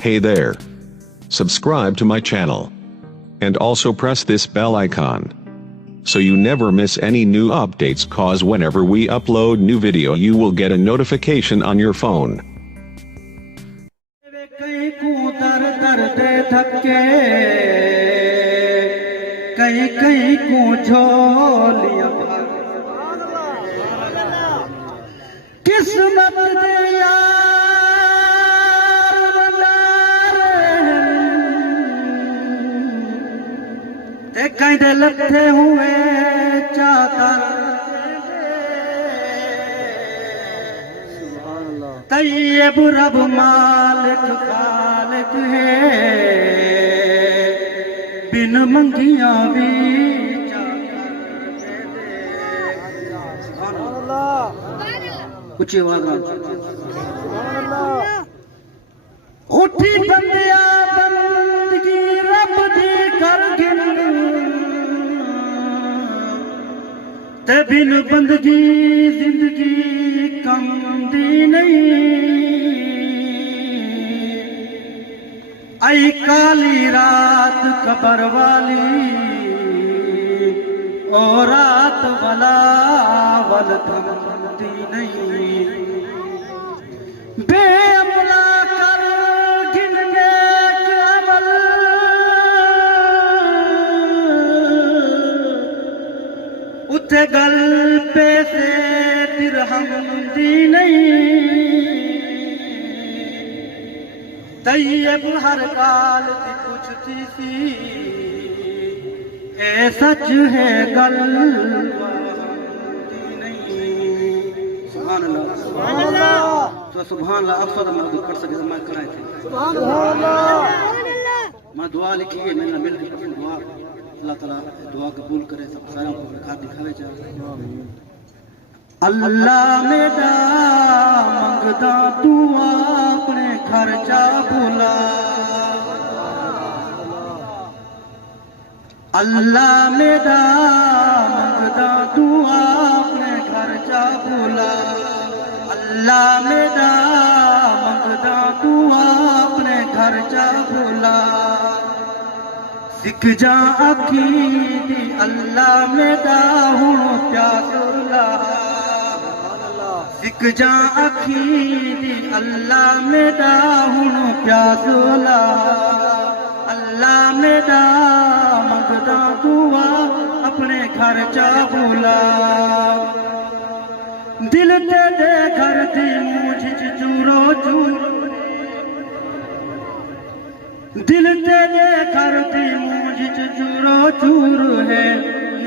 Hey there. Subscribe to my channel. And also press this bell icon, so you never miss any new updates, cause whenever we upload new video you will get a notification on your phone. कहीं को दर दर दे धक्के, कहीं कहीं को झोलियां किस्मत दे यार ते कहीं दे लथे हुए चादर तैयब रब मालिक खालिक है, बिन मंगिया भी ऊंची आवाज उठी बंदिया बंदगी रब दी कर गिन ते बिन बंदगी जिंदगी कम दी नहीं। आई काली रात कबर वाली ओ रात वाला वल थमती नहीं। बेअमला कर गिनने के अमल उथे गल पे से दिरहम दी नहीं। तैयब हर काल की पूछती सी ए सच है गल सुभान अल्लाह तो सुभान अल्लाह अक्सर मैं पढ़ सके मैं कराए थे सुभान अल्लाह। मैं दुआ लिखी है मैंने मिल के दुआ अल्लाह ताला दुआ कबूल करे सब सारा को लिखा दिखावे चाहे। अल्लाह मेरा मंगदा तू अपने घर जा बुला, अल्लाह मेरा मंगदा तू अपने घर जा बुला, अल्लाह मेरा मंगदा तू अपने घर जा बुला। सिख जा अखी दी अल्लाह मेरा हुण प्यास ला, सिख जा अखी दी अल्लाह मेरा हुण प्यास ला। अल्लाह मेरा मंगदा दुआ अपने घर जा बुला, दिल ते दे घर दी मूझ चूरो चूर, दिल ते दे घर दी मूझ चूरो चूर है।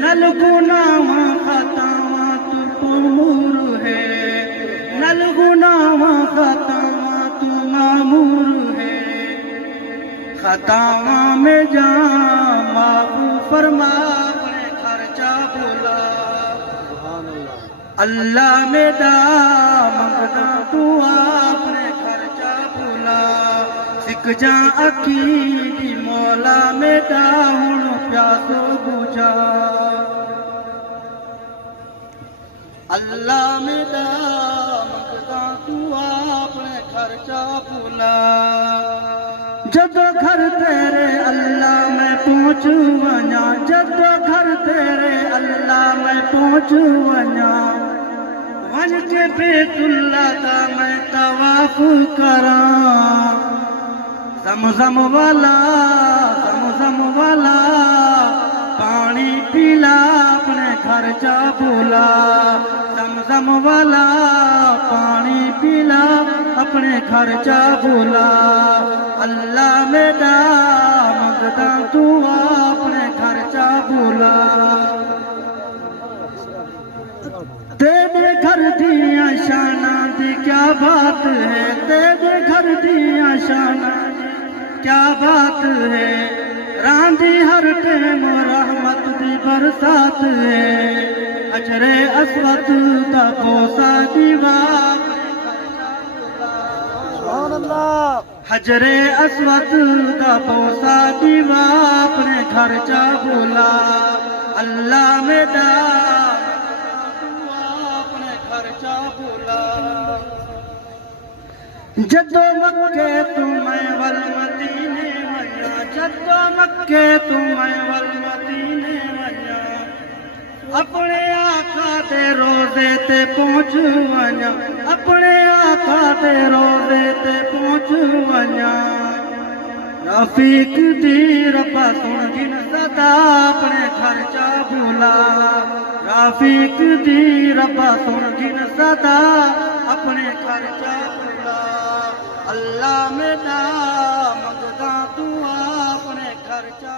नल गुनाह खतावा तू मामूर है, नल गुनाह खतावा तू मामूर है। खतावा में जा माफू फरमा अपने खर्चा बोला। अल्लाह मेरा मंगदा तू अपने खर्चा बोला। सिख जा अकीदी मौला मेरा हुण प्यासो बुझा। अल्लाह मेरा मंगदा तू अपने खर्चा बोला। जब घर तेरे अल्लाह मैं पहुँच वञा, जब घर तेरे अल्लाह मैं पहुँच वञा। वञ के बैतुल्लाह दा मैं तवाफ करां। ज़मज़म वाला पानी पीला अपने घर जा बोला। ज़मज़म वाला पानी पीला अपने घर जा बोला। अल्लाह मेरा मंगदा तू अपने घर जा बोला। तेरे घर दिया शाना दी क्या बात है, तेरे घर दिया शाना क्या बात है। रांदी हर टेम रहमत दी बरसात है। अजरे अस्वद दा पोसा दीवार हजरे अस्वद दा पोसा दीवा अपने घर जा बोला। अल्लाह मेरा अपने घर जा बोला। जदो मक्के तू मैं वल मदीने वञा, जदो मक्के तू मैं वल मदीने वञा, अपने आका दे रोज़े ते पहुंच वञा, अपने आका दे रोज़े ते पहुंच वञा। रफीक दी रब्बा सुन जिन सदा अपने खर्चा भूला, रफीक दी रब्बा सुन जिन सदा अपने खर्चा भूला। अल्लाह में ना मंगदा दुआ अपने खर्चा